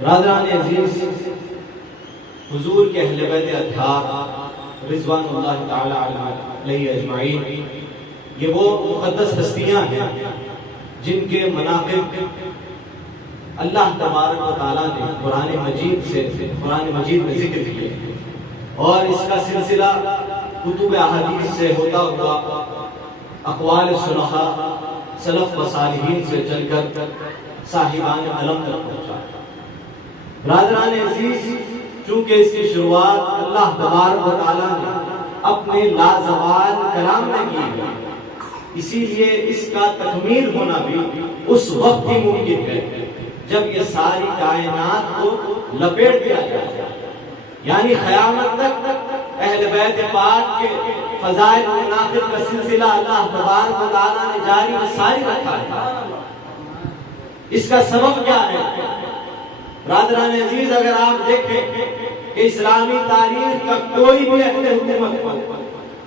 برادران عزیز، حضور کے اہل بیت اطہار رضوان اللہ تعالی علیہ اجمعین، یہ وہ مقدس ہستیاں ہیں جن کے مناقب اللہ تبارک و تعالیٰ نے قرآن مجید میں ذکر کیے، اور اس کا سلسلہ کتب احادیث سے ہوتا ہوا اقوال صلحاء سلف و صالحین سے چل کر صاحبان قلم تک پہنچا۔ برادران عزیز، چونکہ اس کی شروعات اللہ تبارک و تعالیٰ نے اپنے لازوال کلام میں کی ہے، اسی لیے اس کا تکمیل ہونا بھی اس وقت ہی ممکن ہے جب یہ ساری کائنات کو لپیٹ دیا جائے، یعنی قیامت تک اہل بیت پاک کے فضائل مناقب کا سلسلہ اللہ تبارک و تعالیٰ نے جاری و ساری رکھا ہے۔ اس کا سبب کیا ہے؟ برادران عزیز، اگر آپ دیکھیں کہ اسلامی تاریخ کا کوئی بھی عہد حکومت ہو،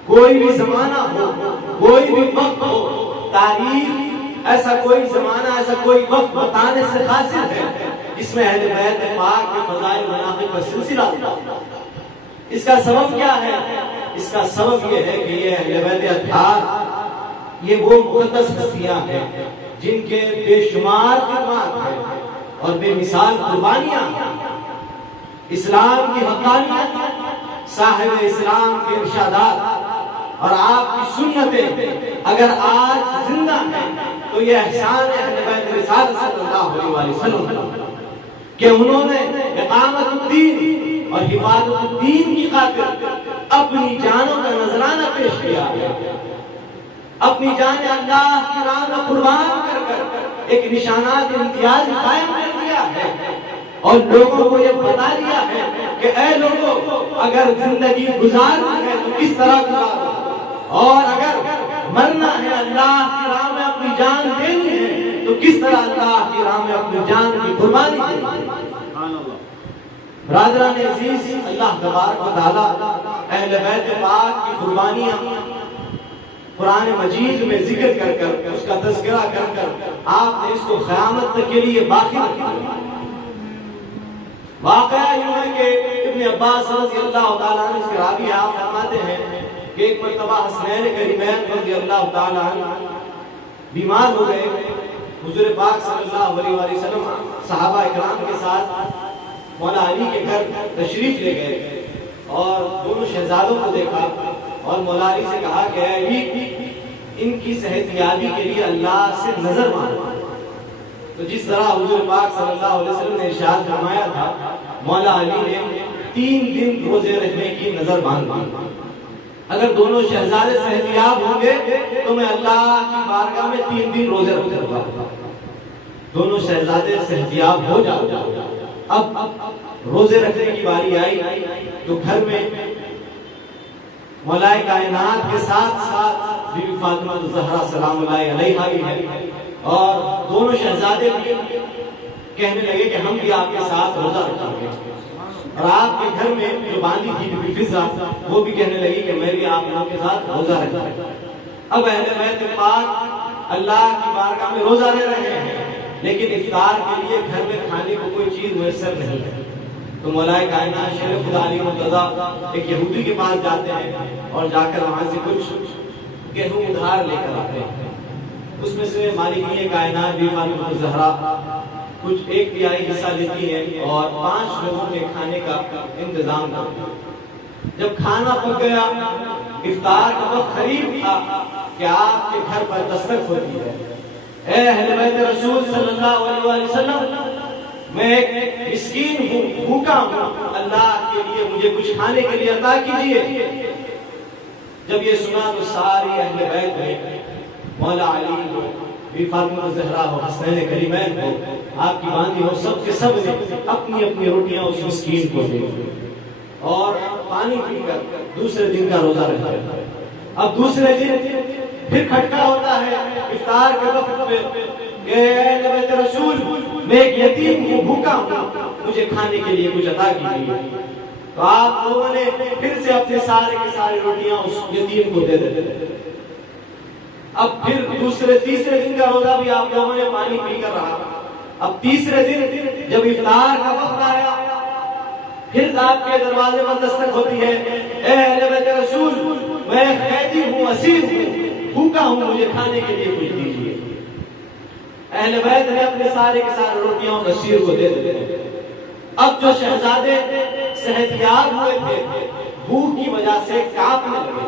کوئی بھی زمانہ ہو، کوئی بھی وقت ہو، تاریخ ایسا کوئی زمانہ، ایسا کوئی وقت بتانے سے حاصل ہے جس میں اہل بیت پاک کے فضائل مناقب کا سلسلہ ہوتا۔ اس کا سبب کیا ہے؟ اس کا سبب یہ ہے کہ یہ اہل بیت اطہار یہ وہ مقدس ہستیاں ہیں جن کے بے شمار خدمات ہیں اور بے مثال قربانیاں ہیں۔ اسلام کی حقانیت، صاحب اسلام کے ارشادات اور آپ کی سنتیں اگر آج زندہ ہیں تو یہ احسان ہے اہل بیت رسالت صلی اللہ علیہ وسلم کہ انہوں نے اقامت الدین اور حفاظت الدین کی خاطر اپنی جانوں کا نذرانہ پیش کیا ہے، اپنی جان اللہ کی راہ میں قربان کر کر ایک نشانات امتیاز قائم کر دیا ہے، اور لوگوں کو یہ بتا دیا ہے کہ اے لوگوں، اگر زندگی گزارنی ہے تو کس طرح گزارو، اور اگر مرنا ہے اللہ کی راہ میں اپنی جان دینی ہے تو کس طرح اللہ کی راہ میں اپنی جان کی قربانی دینی ہے۔ برادران عزیز، اللہ تبارک و تعالیٰ اہل بیت پاک کی قربانیاں قرآن مجید میں ذکر کر کر اس کا تذکرہ کر کر آپ نے اس کو قیامت تک کے لیے باقی رکھا۔ واقعہ یوں ہے کہ ابن عباس رضی اللہ تعالیٰ عنہ سے راوی آپ فرماتے ہیں کہ ایک مرتبہ حسنین کریمین رضی اللہ تعالیٰ عنہ بیمار ہو گئے، حضور پاک صلی اللہ علیہ وسلم صحابہ اکرام کے ساتھ مولا علی کے گھر تشریف لے گئے اور دونوں شہزادوں کو دیکھا اور مولا علی سے کہا کہ اے علی، ان کی صحت یابی کے لیے اللہ سے نظر مانگو۔ تو جس طرح حضور پاک صلی اللہ علیہ وسلم نے ارشاد فرمایا تھا، مولا علی نے 3 دن روزے رکھنے کی نظر مانگی۔ اگر دونوں شہزادے صحت یاب ہوں گے تو میں اللہ کی بارگاہ میں 3 دن روزے رکھوں گا۔ دونوں شہزادے صحت یاب ہو جاؤ۔ اب روزے رکھنے کی باری آئی تو گھر میں مولا کائنات کے ساتھ ساتھ بی بی فاطمہ الزہرا سلام اللہ علیہا بھی ہے، اور دونوں شہزادے بھی کہنے لگے کہ ہم بھی آپ کے ساتھ روزہ رکھیں گے، اور آپ کے گھر میں جو باندھی تھی بی بی فضہ وہ بھی کہنے لگی کہ میں بھی آپ لوگوں کے ساتھ روزہ رکھوں گا۔ اب اہل بیت پاک اللہ کی بارگاہ میں روزہ رہ رہے ہیں، لیکن افطار کے لیے گھر میں کھانے کو کوئی چیز میسر نہیں ہے۔ تو مولا کائنات شیر خدا علی مرتضیٰ ایک یہودی کے پاس جاتے ہیں اور جا کر وہاں سے کچھ گیہوں ادھار لے کر آتے ہیں۔ اس میں سے مالکہ کائنات بی بی فاطمہ الزہرا کچھ 1/3 حصہ لیتی ہیں اور 5 لوگوں کے کھانے کا انتظام کرتی ہیں۔ جب کھانا پک گیا، افطار کا وقت قریب تھا کہ آپ کے گھر پر دستک ہوتی ہے۔ اے اہل بیت رسول صلی اللہ علیہ وسلم، میں ایک مسکین ہوں، بھوکا ہوں، اللہ کے لیے مجھے کچھ کھانے کے لیے عطا کیجیے۔ جب یہ سنا تو ساری اہل بیت نے مولا علی کو، بی فاطمہ الزہرا اور حسنین کریمین کو، آپ کی باندھی ہو، سب کے سب نے اپنی اپنی روٹیاں اس مسکین کو دی اور پانی پی کر دوسرے دن کا روزہ رکھا۔ اب دوسرے دن پھر کھٹکا ہوتا ہے افطار کے وقت پہ کہ اے بیت رسول، میں ایک یتیم ہوں، بھوکا ہوں، مجھے کھانے کے لیے کچھ عطا کیجیے۔ تو آپ لوگوں نے پھر سے اپنے سارے کے سارے روٹیاں اس یتیم کو دے دیتے۔ اب پھر دوسرے تیسرے دن کا روزہ بھی آپ لوگوں نے پانی پی کر رہا، اب تیسرے دن جب افطار کا وقت آیا، پھر آپ کے دروازے پر دستک ہوتی ہے، اے اہل بیت رسول، میں قیدی ہوں، اسیر ہوں، بھوکا ہوں، مجھے کھانے کے لیے کچھ دیجیے۔ اہل بیت نے اپنے سارے کے سارے روٹیاں اسیر کو دے دیتے ہیں۔ اب جو شہزادے صحتیاب ہوئے تھے بھوک کی وجہ سے کانپنے لگے،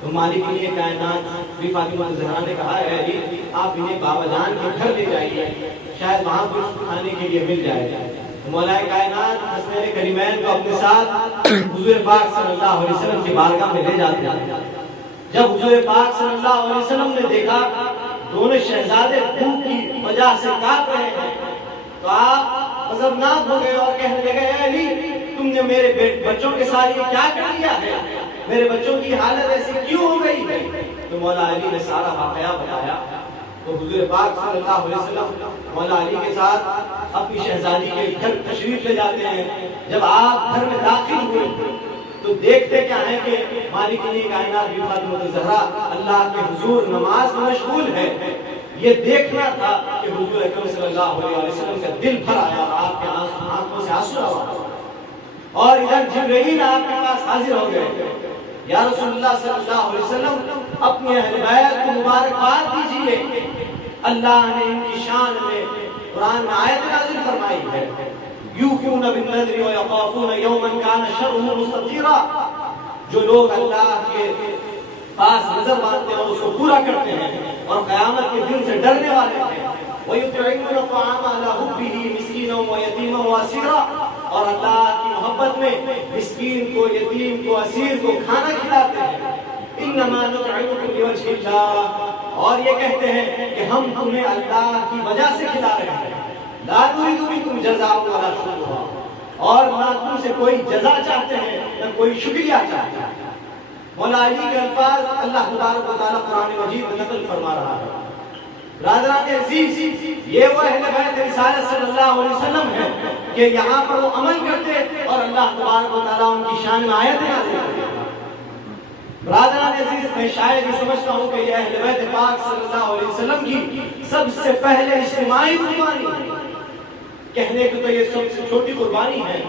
تو مالک لیے کائنات بی فاطمہ زہرا نے کہا، اے علی آپ انہیں بابا جان کے گھر لے جائیے، شاید وہاں کچھ کھانے کے لیے مل جائے۔ مولا کائنات حسنین کریمین کو اپنے ساتھ حضور پاک صلی اللہ علیہ وسلم کی بارگاہ میں لے جاتے ہیں۔ جب حضور پاک صلی اللہ علیہ وسلم نے دیکھا دونوں شہزادے بھوک کی وجہ سے کانپ رہے ہیں، تو آپ غضبناک ہو گئے اور کہنے لگے، اے علی تم نے میرے بچوں کے ساتھ یہ کیا کر لیا ہے؟ میرے بچوں کی حالت ایسی کیوں ہو گئی ہے؟ تو مولا علی نے سارا واقعہ بتایا۔ تو حضور پاک صلی اللہ علیہ وسلم مولا علی کے ساتھ اپنی شہزادی کے گھر تشریف لے جاتے ہیں۔ جب آپ گھر میں داخل ہوئے تو دیکھتے کیا ہے کہ مالک کائنات بی فاطمہ زہرا اللہ کے حضور نماز میں مشغول ہے۔ یہ دیکھنا تھا کہ حضور اکرم صلی اللہ علیہ وسلم کا دل بھر آیا اور آپ کے آنکھوں سے آنسو آیا، اور ادھر جبرائیل آپ کے پاس حاضر ہو گئے، یا رسول اللہ صلی اللہ علیہ وسلم اپنی اہل بیت کو مبارکباد دیجیے، اللہ نے ان کی شان میں قرآن میں آیت نازل فرمائی ہے، یوفون بالنذر ویخافون یوما کان شرہ مستطیرا، جو لوگ اللہ کے پاس نظر مانتے ہیں اور اس کو پورا کرتے ہیں اور قیامت کے دن سے ڈرنے والے ہیں، وَيُطْعِمُونَ الطَّعَامَ عَلَىٰ حُبِّهِ مِسْكِينًا وَيَتِيمًا وَأَسِيرًا، اور اللہ کی محبت میں مسکین کو، یتیم کو، اسیر کو کھانا کھلاتے ہیں۔ إِنَّمَا نُطْعِمُكُمْ لِوَجْهِ اللَّهِ، اور یہ کہتے ہیں کہ ہم تمہیں اللہ کی وجہ سے کھلا رہے ہیں، لَا نُرِيدُ مِنكُمْ جَزَاءً وَلَا شُكُورًا، اور نہ تم سے کوئی جزا چاہتے ہیں نہ کوئی شکریہ چاہتے ہیں۔ مولا علی کے الفاظ اللہ تبارک و تعالیٰ قرآن مجید میں نقل فرما رہا ہے۔ برادران عزیز، یہ وہ اہل بیت رسالت صلی اللہ علیہ وسلم ہے کہ یہاں پر وہ عمل کرتے اور اللہ تبارک و تعالیٰ ان کی شان میں آیتیں نازل کرتے۔ برادران عزیز، میں شاید یہ سمجھتا ہوں کہ یہ اہل بیت پاک صلی اللہ علیہ وسلم کی سب سے پہلے اجتماعی قربانی، کہنے کو تو یہ سب سے چھوٹی قربانی ہے،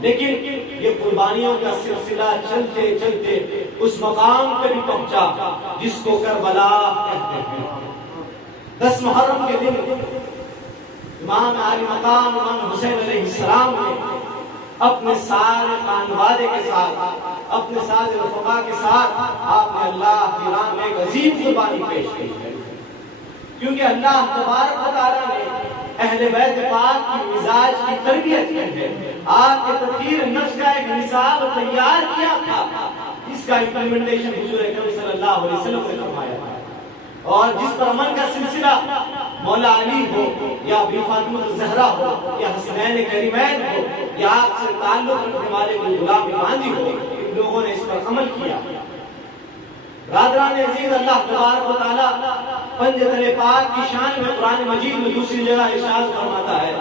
لیکن یہ قربانیوں کا سلسلہ چلتے چلتے اس مقام پہ بھی پہنچا جس کو کربلا کہتے ہیں۔ 10 محرم کے دن امام علی مقام امام حسین علیہ السلام نے اپنے سارے خانوادے کے ساتھ، اپنے سارے رفقا کے ساتھ آپ نے اللہ کی راہ میں ایک عظیم قربانی پیش کی ہے، کیونکہ اللہ تبارک و تعالیٰ نے اہل بیت پاک کی مزاج کی تربیت کی ہے، آپ کے تطہیر نفس کا ایک نصاب تیار کیا تھا، جس کا امپلیمنٹیشن حضور اکرم صلی اللہ علیہ وسلم نے فرمایا تھا، اور جس پر عمل کا سلسلہ مولا علی ہو یا بی فاطمہ زہرا ہو یا حسنین کریمین ہو یا آپ سے تعلق رکھنے والے کوئی غلام باندی ہو، ان لوگوں نے اس پر عمل کیا۔ برادران عزیز، اللہ تبارک و تعالیٰ پنجتن پاک کی شان میں قرآن مجید میں دوسری جگہ ارشاد فرماتا ہے،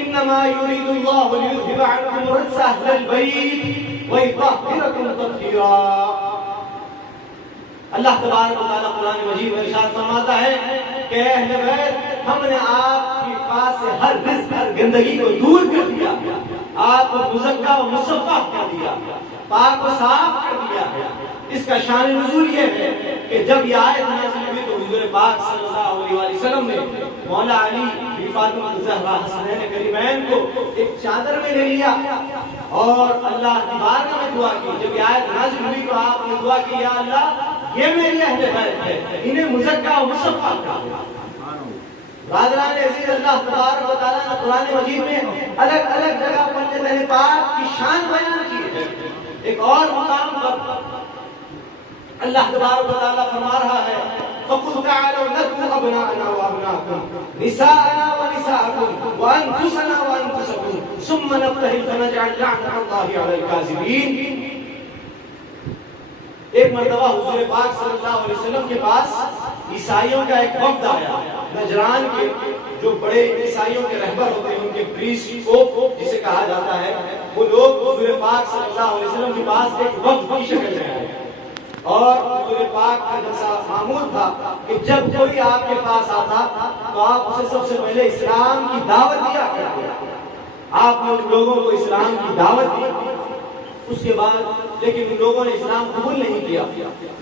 انما یرید اللہ لیذھب عنکم الرجس اہل البیت ویطہرکم تطہیرا۔ اللہ تبارک و تعالیٰ قرآن مجید میں ارشاد فرماتا ہے کہ اہل بیت، ہم نے آپ کے پاس سے ہر رزق، ہر گندگی کو دور کر دیا، آپ کو مزکا و مصفا کر دیا، پاک و صاف کر دیا۔ اس کا شان نزول یہ ہے کہ جب یہ آیت نازل ہوئی تو حضور پاک صلی اللہ علیہ وسلم نے مولا علی بی فاطمہ زہرا حسنین کریمین کو ایک چادر میں لے لیا اور اللہ کی بارگاہ میں دعا کی۔ جب یہ آیت نازل ہوئی تو آپ نے دعا کی، یا اللہ یہ میری اہل بیت ہے، انہیں مزکا و مصفا کر دیا۔ برادران عزیز، اللہ تبارک و تعالیٰ نے قرآن مجید میں الگ الگ جگہ پنجتن پاک کی شان بیان کی ہے۔ ایک اور مقام پر اللہ تبارک و تعالیٰ فرما رہا ہے، فَقُلْ تَعَالَوْا نَدْعُ أَبْنَاءَنَا وَأَبْنَاءَكُمْ نِسَاءَنَا وَنِسَاءَكُمْ وَأَنفُسَنَا وَأَنفُسَكُمْ ثُمَّ نَبْتَهِلْ فَنَجْعَلْ لَعْنَتَ اللَّهِ عَلَى الْكَاذِبِينَ۔ ایک مرتبہ حضور پاک صلی اللہ علیہ وسلم کے پاس عیسائیوں کا ایک وفد آیا، نجران کے جو بڑے عیسائیوں کے رہبر ہوتے ہیں، ان کے پریسٹ پوپ جسے کہا جاتا ہے، وہ لوگ حضور پاک صلی اللہ علیہ وسلم کے پاس ایک وفد کی شکل میں آئے۔ اور حضور پاک کا جیسا معمول تھا کہ جب کوئی آپ کے پاس آتا تو آپ اسے سب سے پہلے اسلام کی دعوت دیا کرتے. آپ نے ان لوگوں کو اسلام کی دعوت دی. اس کے بعد لیکن ان لوگوں نے اسلام قبول نہیں کیا،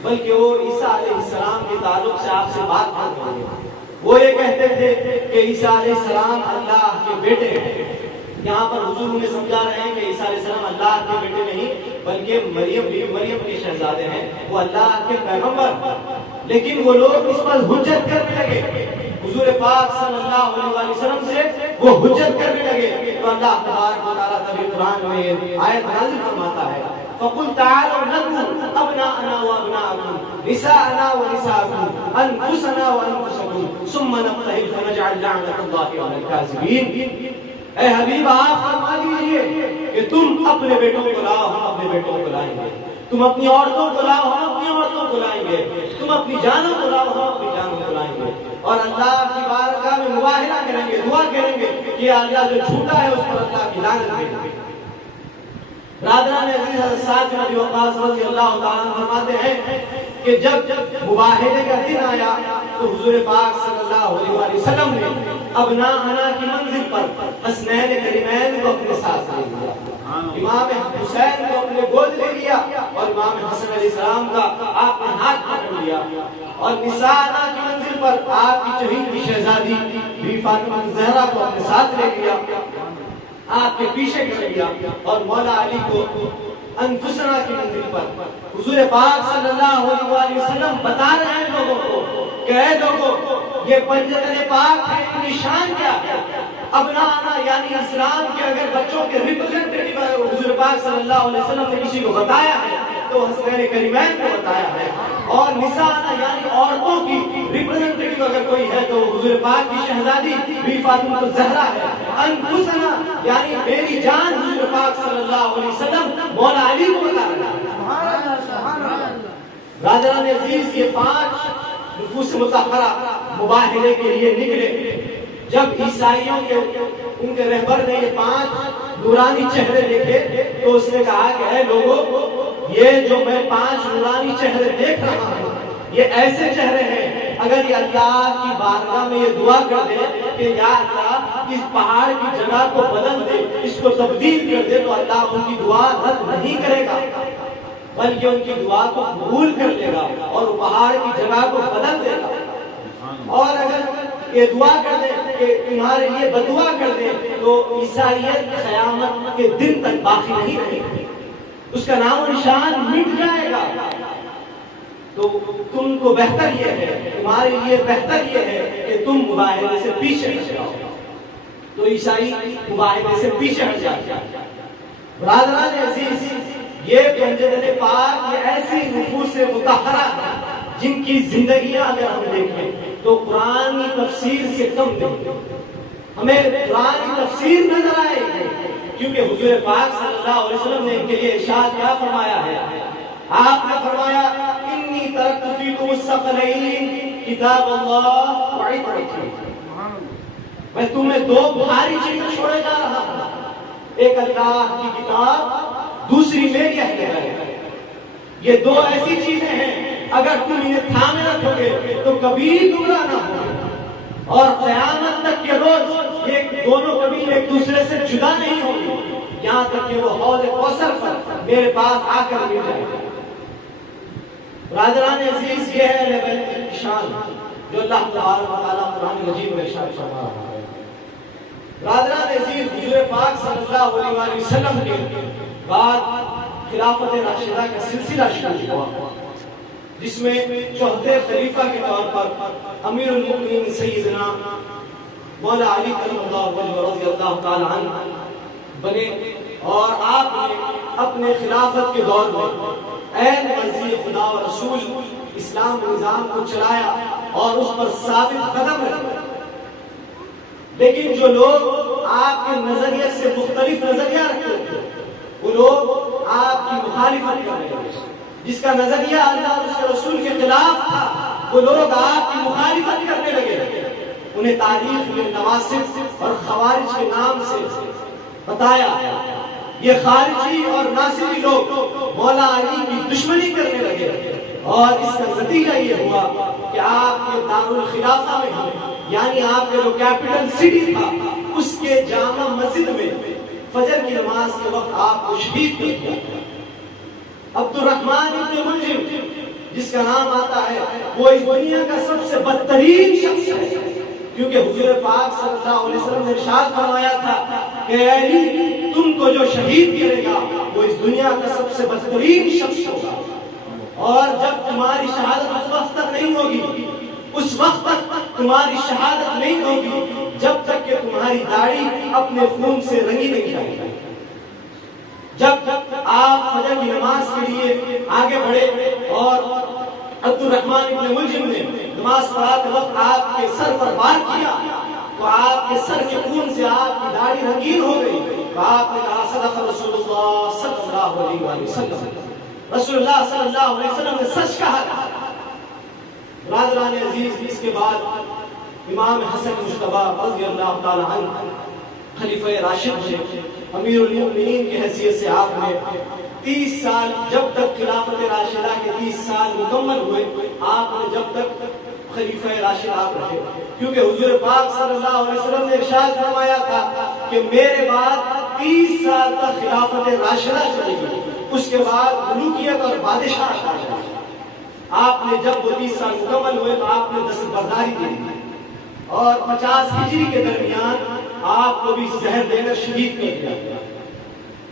بلکہ وہ عیسیٰ علیہ السلام کے تعلق سے آپ سے بات کرتے تھے. وہ یہ کہتے تھے کہ عیسیٰ علیہ السلام اللہ کے بیٹے ہیں. یہاں پر حضور انہیں سمجھا رہے ہیں کہ عیسیٰ علیہ السلام اللہ کے بیٹے نہیں بلکہ مریم کے شہزادے ہیں، وہ اللہ کے پیغمبر. لیکن وہ لوگ اس پر حجت کرنے لگے. حضور پاک صلی اللہ علیہ وسلم سے وہ حجت کرنے لگے. تو اللہ تبارک و تعالیٰ تبھی قرآن میں آیت نازل فرماتا ہے فَقُلْ تَعَالَوْا نَدْعُ أَبْنَاءَنَا وَأَبْنَاءَكُمْ نِسَاءَنَا وَنِسَاءَكُمْ أَنفُسَنَا وَأَنفُسَكُمْ ثُمَّ نَبْتَهِلْ فَنَجْعَلْ لَعْنَةَ اللَّهِ عَلَى الْكَاذِبِينَ. اے حبیب آپ فرما دیجئے کہ تم اپنے بیٹوں کو لاؤ، ہم اپنے بیٹوں کو لائیں گے. تم اپنی عورتوں کو لاؤ، ہم اپنی عورتوں کو لائیں گے. تم اپنی جانوں کو لاؤ، ہم اپنی جانوں کو لائیں گے. اور اللہ کی بارگاہ میں مباہلہ کریں گے، دعا کریں گے کہ اللہ جو جھوٹا ہے اس پر اللہ کی لعنت بھیجے. برادران عزیز، حضرت سعد بن ابی وقاص رضی اللہ تعالیٰ عنہ فرماتے ہیں کہ جب مباہلے کا دن آیا تو حضور پاک صلی اللہ علیہ وسلم نے ابناءنا کی منزل پر حسنین کریمین کو اپنے ساتھ لے لیا. امام حسین کو اپنے گود لے لیا اور امام حسن علیہ السلام کا آپ نے ہاتھ پکڑ لیا. اور نساءنا کی منزل پر آپ کی چہیت کی شہزادی بی فاطمہ زہرا کو اپنے ساتھ لے لیا، آپ کے پیچھے کر لیا. اور مولا علی کو انفسنا کی منزل پر حضور پاک صلی اللہ علیہ وسلم بتا رہے ہیں لوگوں کو کہ اے لوگوں یہ پنجتن پاک ہے، ان کی شان کیا ہے. ابناءنا یعنی اسلام کے اگر بچوں کے ریپرزنٹیٹیو حضور پاک صلی اللہ علیہ وسلم نے کسی کو بتایا ہے تو حسنین کریمین کو بتایا ہے. اور نساءنا یعنی عورتوں کی ریپرزنٹیٹیو اگر کوئی ہے تو حضور پاک کی شہزادی بی فاطمہ الزہرا ہے. انفسنا یعنی میری جان حضور پاک صلی اللہ علیہ وسلم مولا علی کو بتا رہا ہے. برادران عزیز، یہ 5 نفوس مطہرہ مباہلے کے لیے نکلے. جب عیسائیوں کے ان کے رہبر نے یہ 5 نورانی چہرے دیکھے تو اس نے کہا کہ اے لوگوں، یہ جو میں 5 نورانی چہرے دیکھ رہا ہوں یہ ایسے چہرے ہیں، اگر یہ اللہ کی بارگاہ میں یہ دعا کر دے کہ یا اللہ اس پہاڑ کی جگہ کو بدل دے، اس کو تبدیل کر دے، تو اللہ ان کی دعا رد نہیں کرے گا بلکہ ان کی دعا کو قبول کر لے گا اور پہاڑ کی جگہ کو بدل دے گا. اور اگر یہ دعا کر دے کہ تمہارے لیے بدعا کر دے تو عیسائیت قیامت کے دن تک باقی نہیں رہے گی، اس کا نام و نشان مٹ جائے گا. تو تم کو بہتر یہ ہے، تمہارے لیے بہتر یہ ہے کہ تم مباہلے سے پیچھے ہٹ جاؤ. تو عیسائی مباہلے سے پیچھے ہٹ جاتے. برادران عزیز، یہ پنجتن پاک یہ ایسی نفوس مطہرہ ہے جن کی زندگیاں اگر ہم دیکھیں تو قرآن کی تفسیر سے کم نہیں، ہمیں قرآن کی تفسیر نظر آئے گی. کیونکہ حضور پاک صلی اللہ علیہ وسلم نے ان کے لیے ارشاد کیا فرمایا ہے؟ آپ نے فرمایا انی ترکت فیکم الثقلین کتاب اللہ وعطرتی. میں تمہیں 2 بھاری چیزیں چھوڑے جا رہا ہوں، ایک اللہ کی کتاب، دوسری میری اہل بیت. یہ 2 ایسی چیزیں ہیں اگر تم انہیں تھامے رکھو گے تو کبھی گمراہ نہ ہو اور قیامت تک کے روز یہ دونوں کبھی ایک دوسرے سے جدا نہیں ہوں گے یہاں تک کہ وہ حوض کوثر پر میرے پاس آ کر مل جائے گا. برادران عزیز، یہ ہے اہل بیت کی شان جو اللہ تبارک و تعالیٰ قرآن مجید میں ارشاد فرما رہا ہے. برادران عزیز، حضور پاک صلی اللہ علیہ وسلم کے بعد خلافت راشدہ کا سلسلہ شروع ہوا جس میں چوتھے خلیفہ کے طور پر امیر المؤمنین سیدنا مولا علی کرم اللہ وجہ رضی اللہ تعالی عنہ بنے. اور آپ نے اپنے خلافت کے دور میں عین مرضی خدا و رسول اسلام نظام کو چلایا اور اس پر ثابت قدم رہے. لیکن جو لوگ آپ کے نظریے سے مختلف نظریہ رکھتے تھے وہ لوگ آپ کی مخالفت کر رہے تھے. جس کا نظریہ اللہ اور اس کے رسول کے خلاف تھا وہ لوگ آپ کی مخالفت کرنے لگے. انہیں تاریخ میں نواسب اور خوارج کے نام سے بتایا. یہ خارجی اور ناصری لوگ مولا علی کی دشمنی کرنے لگے. اور اس کا نتیجہ یہ ہوا کہ آپ کے دارالخلافہ میں ہیں، یعنی آپ کا جو کیپٹل سٹی تھا اس کے جامع مسجد میں فجر کی نماز کے وقت آپ کو شہید کر دیا گیا۔ عبد الرحمن ابن ملجم جس کا نام آتا ہے وہ اس دنیا کا سب سے بدترین شخص ہے، کیونکہ حضور پاک صلی اللہ علیہ وسلم نے ارشاد فرمایا تھا کہ اے علی تم کو جو شہید کرے گا وہ اس دنیا کا سب سے بدترین شخص ہوگا، اور جب تمہاری شہادت اس وقت تک نہیں ہوگی، اس وقت تک تمہاری شہادت نہیں ہوگی جب تک کہ تمہاری داڑھی اپنے خون سے رنگی نہیں جائے گی۔ جب آپ فجر کی نماز کے لیے آگے بڑھے اور عبد الرحمن ابن ملجم نے نماز پڑھاتے وقت آپ کے سر پر وار کیا تو آپ کے سر کے خون سے آپ کی داڑھی رنگین ہو گئی، تو آپ نے کہا صدق رسول اللہ صلی اللہ علیہ وسلم، رسول اللہ صلی اللہ علیہ وسلم نے سچ کہا۔ برادران عزیز، اس کے بعد امام حسن مجتبی رضی اللہ تعالی عنہ خلیفہ راشد تھے، امیر المؤمنین کی حیثیت سے آپ نے 30 سال، جب تک خلافت راشدہ کے 30 سال مکمل ہوئے، آپ نے جب تک خلیفہ راشد آپ رہے، کیونکہ حضور پاک صلی اللہ علیہ وسلم نے ارشاد فرمایا تھا کہ میرے بعد 30 سال تک خلافت راشدہ چلے گی، اس کے بعد ملوکیت اور بادشاہ آ جائے گی۔ آپ نے جب وہ 30 سال مکمل ہوئے تو آپ نے دستبرداری دی اور 50 ہجری کے درمیان آپ کو بھی زہر دے کر شہید کر دیا گیا۔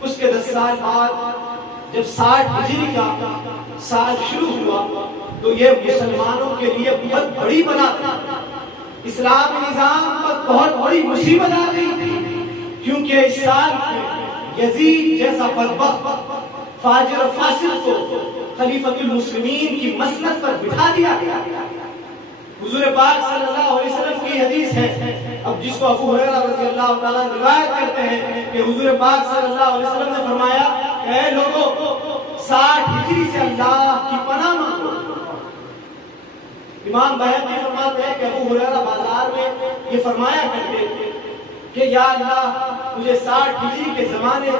اس کے 10 سال بعد جب 60 ہجری کا سال شروع ہوا تو یہ مسلمانوں کے لیے بہت بڑی بلا تھی، اسلامی نظام پر بہت بڑی مصیبت آ گئی تھی، کیونکہ اس سال میں یزید جیسا بدبخت فاجر و فاسق کو خلیفۃ المسلمین کی مسند پر بٹھا دیا گیا۔ حضور پاک صلی اللہ علیہ وسلم کی حدیث ہے، اب جس کو ابو ہریرہ رضی اللہ تعالیٰ روایت کرتے ہیں کہ حضور پاک صلی اللہ علیہ وسلم نے فرمایا کہ اے لوگوں 60 ہجری سے اللہ کی پناہ مانگو۔ امام بہقی فرماتے ہیں کہ ابو ہریرہ بازار میں یہ فرمایا کرتے کہ یا اللہ مجھے 60 ہجری کے زمانے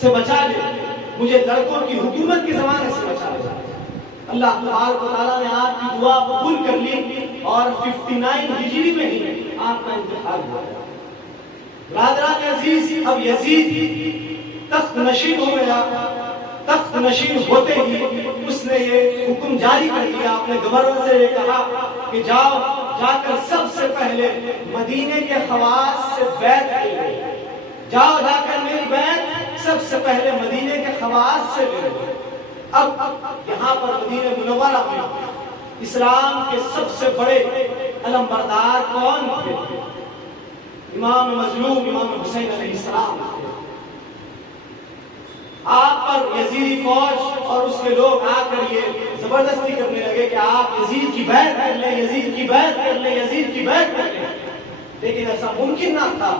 سے بچا لے، مجھے لڑکوں کی حکومت کے زمانے سے بچا لے۔ اللہ تبارک و تعالیٰ نے آپ کی دعا قبول کر لی اور 59 ہجری میں ہی آپ کا انتقال ہوا۔ برادران عزیز، اب یزید تخت نشین ہو گیا، تخت نشین ہوتے ہی اس نے یہ حکم جاری کر دیا، اپنے گورنر سے یہ کہا کہ جاؤ جا کر سب سے پہلے مدینے کے خواص سے بیعت لے، جاؤ جا کر میری بیعت سب سے پہلے مدینے کے خواص سے لے۔ اب یہاں پر مدینہ منورہ میں اسلام کے سب سے بڑے علم بردار کون تھے؟ امام مظلوم امام حسین علیہ السلام تھے۔ آپ پر یزیدی فوج اور اس کے لوگ آ کر یہ زبردستی کرنے لگے کہ آپ یزید کی بیعت کر لیں، یزید کی بیعت کر لیں، یزید کی بیعت کر لیں، لیکن ایسا ممکن نہ تھا،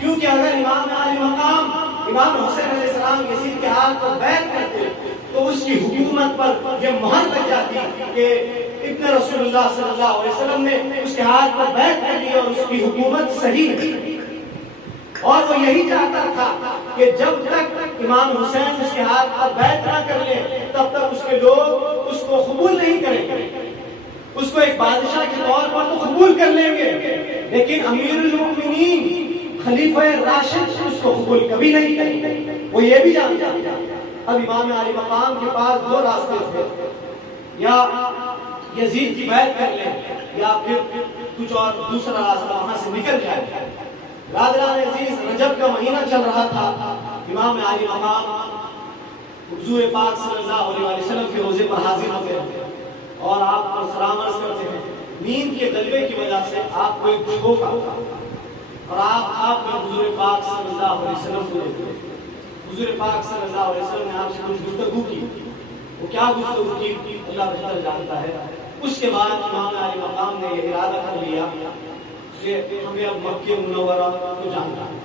کیونکہ اگر امام علی مقام امام حسین علیہ السلام یزید کے ہاتھ پر بیعت کرتے تو اس کی حکومت پر یہ مہر لگ جاتی کہ ابن رسول اللہ صلی اللہ علیہ وسلم نے اس کے ہاتھ پر بیعت کر لی اور اس کی حکومت صحیح ہے۔ اور وہ یہی چاہتا تھا کہ جب تک امام حسین اس کے ہاتھ پر بیعت نہ کر لیں تب تک اس کے لوگ اس کو قبول نہیں کریں گے، اس کو ایک بادشاہ کے طور پر تو قبول کر لیں گے، لیکن امیر المؤمنین خلیفہ راشد اس کو قبول کبھی نہیں کریں گے۔ وہ یہ بھی جانتا تھا اب امام علی مقام کے پاس دو راستے تھے، یا یزید کی بیعت کر لیں یا پھر کچھ اور دوسرا راستہ وہاں سے نکل جائے۔ برادران عزیز، رجب کا مہینہ چل رہا تھا، امام علی مقام حضور پاک صلی اللہ علیہ وسلم کے روزے پر حاضر ہوتے ہیں اور آپ پر سلام عرض کرتے ہیں۔ نیند کے غلبے کی وجہ سے آپ کو ایک جھوک آتا اور آپ میں حضور پاک صلی اللہ علیہ وسلم کو دیکھتے ہیں۔ حضور پاک صلی اللہ علیہ وسلم نے آپ سے کچھ گفتگو کی، وہ کیا گفتگو کی اللہ بہتر جانتا ہے۔ اس کے بعد امام علی مقام نے یہ ارادہ کر لیا کہ ہمیں اب مکہ منورہ کو جاننا ہے۔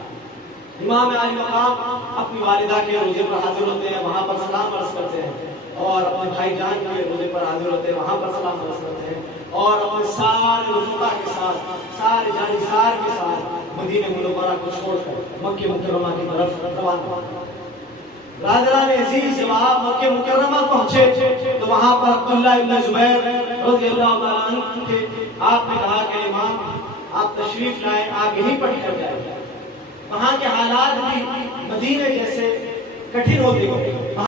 امام علی مقام اپنی والدہ کے روزے پر حاضر ہوتے ہیں، وہاں پر سلام عرض کرتے ہیں، اور اپنے بھائی جان کے روزے پر حاضر ہوتے ہیں، وہاں پر سلام عرض کرتے ہیں، اور اپنے سارے رفقا کے ساتھ، سارے جانثار کے ساتھ مدینہ منورہ کو چھوڑ کر مکہ مکرمہ کی طرف روانہ ہوتے ہیں۔ برادران عزیز جب آپ مکہ مکرمہ پہنچے تو وہاں پر عبداللہ ابن زبیر رضی اللہ عنہ تھے. آپ نے کہا کہ امام آپ تشریف لائیں, آپ یہیں پڑھ کر جائیں. وہاں کے حالات بھی مدینے جیسے کٹھن ہوتے گئے.